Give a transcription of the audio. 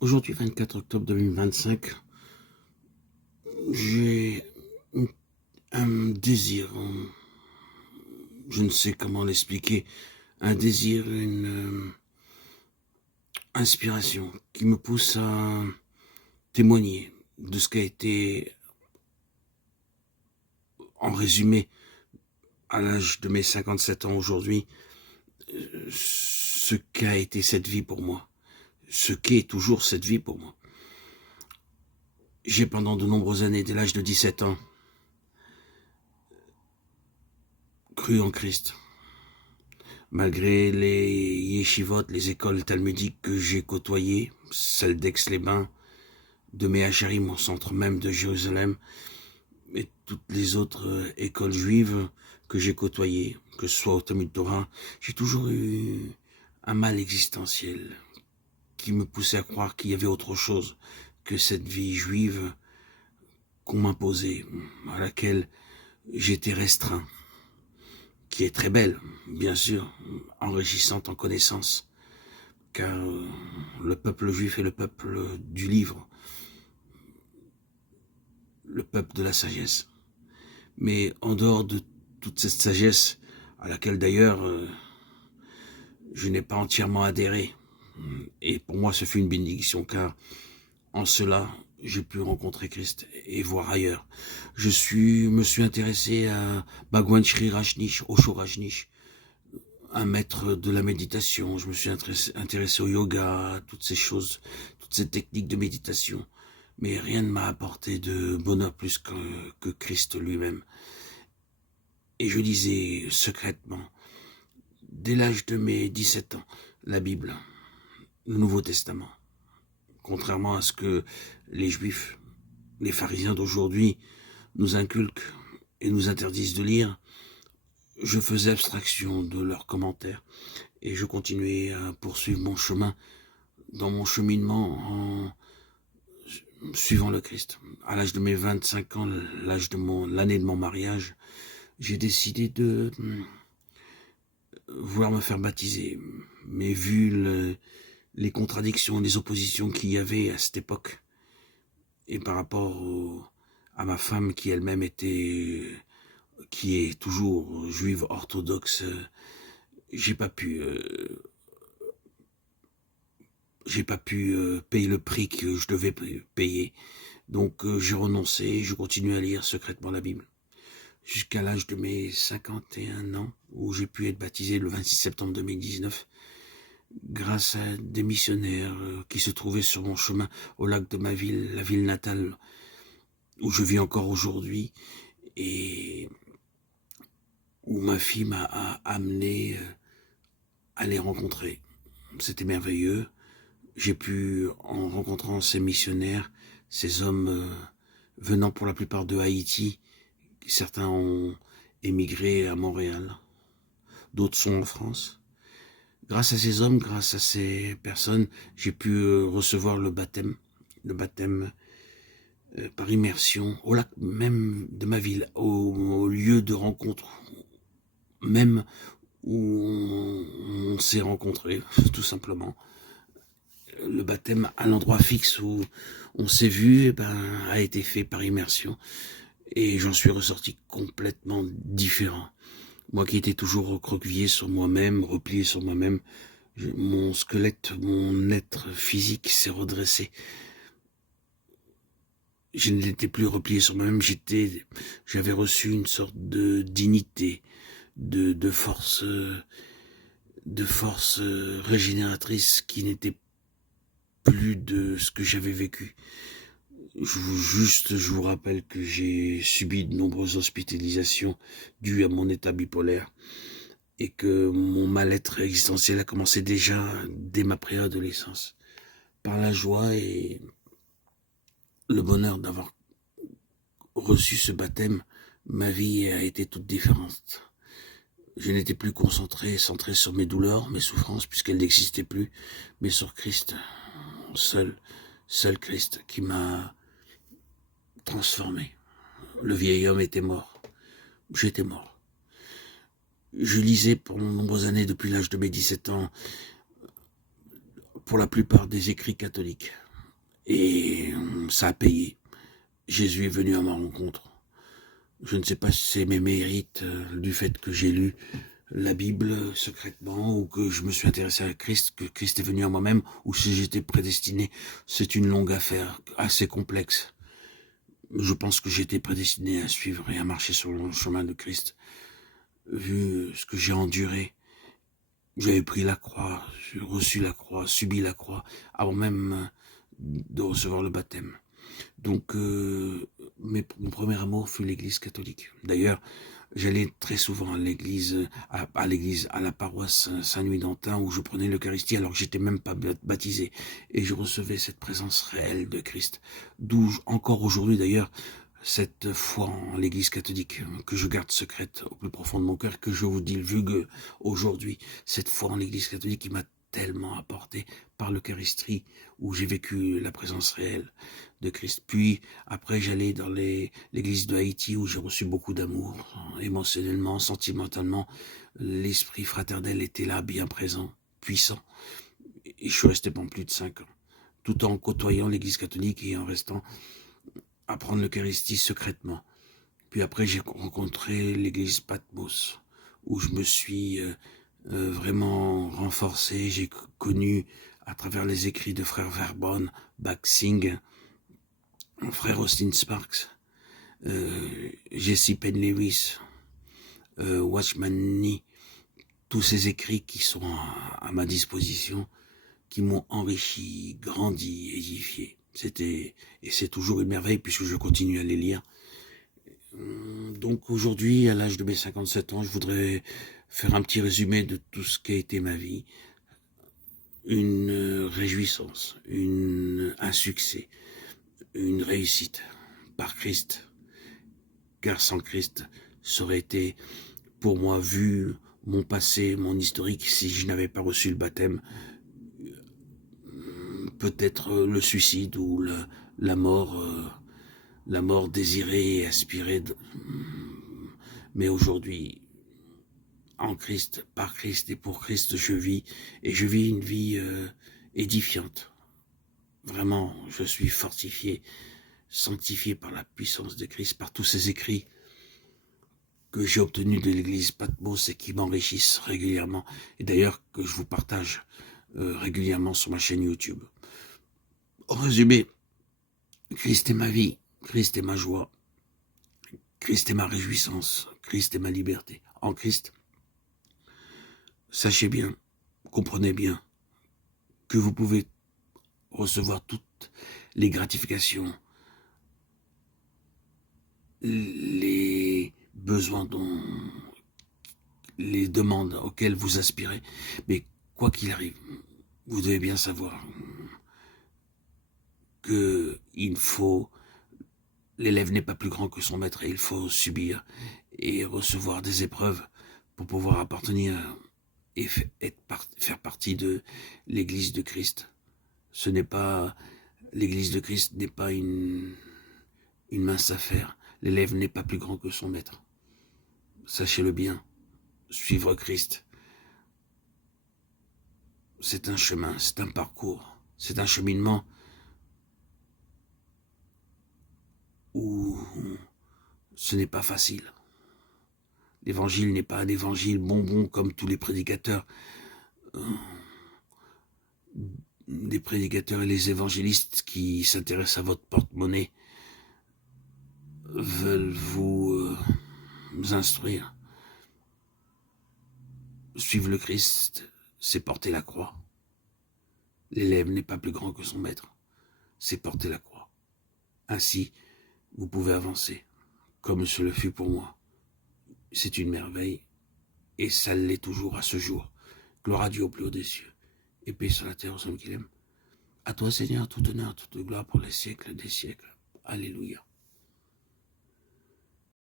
Aujourd'hui, 24 octobre 2025, j'ai un désir, je ne sais comment l'expliquer, un désir, une inspiration qui me pousse à témoigner de ce qu'a été, en résumé, à l'âge de mes 57 ans aujourd'hui, ce qu'a été cette vie pour moi, ce qu'est toujours cette vie pour moi. J'ai pendant de nombreuses années, dès l'âge de 17 ans, cru en Christ. Malgré les yeshivot, les écoles talmudiques que j'ai côtoyées, celles d'Aix-les-Bains, de Méhacharim, au centre même de Jérusalem, et toutes les autres écoles juives que j'ai côtoyées, que ce soit au Talmud Torah, j'ai toujours eu un mal existentiel qui me poussait à croire qu'il y avait autre chose que cette vie juive qu'on m'imposait, à laquelle j'étais restreint, qui est très belle, bien sûr, enrichissante en connaissances, car le peuple juif est le peuple du livre, le peuple de la sagesse. Mais en dehors de toute cette sagesse, à laquelle d'ailleurs je n'ai pas entièrement adhéré, et pour moi ce fut une bénédiction, car en cela j'ai pu rencontrer Christ et voir ailleurs. Me suis intéressé à Bhagwan Sri Rajneesh, Osho Rajneesh, un maître de la méditation. Je me suis intéressé au yoga, à toutes ces choses, toutes ces techniques de méditation. Mais rien ne m'a apporté de bonheur plus que Christ lui-même. Et je lisais secrètement, dès l'âge de mes 17 ans, la Bible, le Nouveau Testament. Contrairement à ce que les Juifs, les pharisiens d'aujourd'hui nous inculquent et nous interdisent de lire, je faisais abstraction de leurs commentaires et je continuais à poursuivre mon chemin dans mon cheminement en suivant le Christ. À l'âge de mes 25 ans, l'année de mon mariage, j'ai décidé de vouloir me faire baptiser. Mais vu les contradictions, les oppositions qu'il y avait à cette époque, et par rapport à ma femme qui elle-même qui est toujours juive orthodoxe, j'ai pas pu payer le prix que je devais payer. Donc j'ai renoncé, je continue à lire secrètement la Bible. Jusqu'à l'âge de mes 51 ans, où j'ai pu être baptisé le 26 septembre 2019, grâce à des missionnaires qui se trouvaient sur mon chemin au lac de ma ville, la ville natale, où je vis encore aujourd'hui, et où ma fille m'a amené à les rencontrer. C'était merveilleux. J'ai pu, en rencontrant ces missionnaires, ces hommes venant pour la plupart de Haïti, certains ont émigré à Montréal, d'autres sont en France. Grâce à ces hommes, grâce à ces personnes, j'ai pu recevoir le baptême par immersion, au lac même de ma ville, au lieu de rencontre, même où on s'est rencontrés, tout simplement. Le baptême à l'endroit fixe où on s'est vu a été fait par immersion et j'en suis ressorti complètement différent. Moi qui étais toujours recroquevillé sur moi-même, replié sur moi-même, mon squelette, mon être physique s'est redressé. Je n'étais plus replié sur moi-même, j'avais reçu une sorte de dignité, de force régénératrice qui n'était plus de ce que j'avais vécu. Je vous rappelle que j'ai subi de nombreuses hospitalisations dues à mon état bipolaire et que mon mal-être existentiel a commencé déjà dès ma préadolescence. Par la joie et le bonheur d'avoir reçu ce baptême, ma vie a été toute différente. Je n'étais plus centré sur mes douleurs, mes souffrances, puisqu'elles n'existaient plus, mais sur Christ, seul Christ qui m'a transformé. Le vieil homme était mort. J'étais mort. Je lisais pour de nombreuses années, depuis l'âge de mes 17 ans, pour la plupart des écrits catholiques. Et ça a payé. Jésus est venu à ma rencontre. Je ne sais pas si c'est mes mérites du fait que j'ai lu la Bible secrètement, ou que je me suis intéressé à Christ, que Christ est venu à moi-même, ou si j'étais prédestiné. C'est une longue affaire, assez complexe. Je pense que j'étais prédestiné à suivre et à marcher sur le chemin de Christ. Vu ce que j'ai enduré, j'avais pris la croix, j'ai reçu la croix, subi la croix, avant même de recevoir le baptême. Donc, mon premier amour fut l'église catholique. D'ailleurs, j'allais très souvent à l'église, à la paroisse Saint-Louis-d'Antin, où je prenais l'Eucharistie alors que j'étais même pas baptisé. Et je recevais cette présence réelle de Christ. D'où, encore aujourd'hui d'ailleurs, cette foi en l'église catholique, que je garde secrète au plus profond de mon cœur, que je vous divulgue aujourd'hui. Cette foi en l'église catholique qui m'a tellement apporté par l'Eucharistie, où j'ai vécu la présence réelle de Christ. Puis, après, j'allais dans l'église de Haïti, où j'ai reçu beaucoup d'amour, émotionnellement, sentimentalement. L'esprit fraternel était là, bien présent, puissant. Et je suis resté pendant plus de 5 ans, tout en côtoyant l'église catholique et en restant à prendre l'Eucharistie secrètement. Puis après, j'ai rencontré l'église Patmos, où je me suis vraiment renforcé. J'ai connu, à travers les écrits de frère Verbon, Baxing, frère Austin Sparks, Jesse Penn Lewis, Watchman Nee, tous ces écrits qui sont à ma disposition, qui m'ont enrichi, grandi, édifié. Et c'est toujours une merveille puisque je continue à les lire. Donc aujourd'hui, à l'âge de mes 57 ans, je voudrais faire un petit résumé de tout ce qu'a été ma vie. Une réjouissance, un succès, une réussite par Christ. Car sans Christ, ça aurait été, pour moi, vu mon passé, mon historique, si je n'avais pas reçu le baptême, peut-être le suicide ou la mort désirée et aspirée. Mais aujourd'hui, en Christ, par Christ et pour Christ, je vis. Et je vis une vie édifiante. Vraiment, je suis fortifié, sanctifié par la puissance de Christ, par tous ces écrits que j'ai obtenus de l'église Patmos et qui m'enrichissent régulièrement. Et d'ailleurs, que je vous partage régulièrement sur ma chaîne YouTube. En résumé, Christ est ma vie, Christ est ma joie, Christ est ma réjouissance, Christ est ma liberté. En Christ, sachez bien, comprenez bien, que vous pouvez recevoir toutes les gratifications, les besoins les demandes auxquelles vous aspirez. Mais quoi qu'il arrive, vous devez bien savoir que l'élève n'est pas plus grand que son maître et il faut subir et recevoir des épreuves pour pouvoir appartenir et faire partie de l'église de Christ. L'église de Christ n'est pas une mince affaire. L'élève n'est pas plus grand que son maître. Sachez-le bien, suivre Christ, c'est un chemin, c'est un parcours, c'est un cheminement où ce n'est pas facile. L'évangile n'est pas un évangile bonbon comme tous les prédicateurs. Les prédicateurs et les évangélistes qui s'intéressent à votre porte-monnaie veulent vous instruire. Suivre le Christ, c'est porter la croix. L'élève n'est pas plus grand que son maître, c'est porter la croix. Ainsi, vous pouvez avancer, comme ce le fut pour moi. C'est une merveille, et ça l'est toujours à ce jour. Gloire à Dieu au plus haut des cieux, et paix sur la terre aux hommes qu'il aime. À toi, Seigneur, tout honneur, toute gloire pour les siècles des siècles. Alléluia.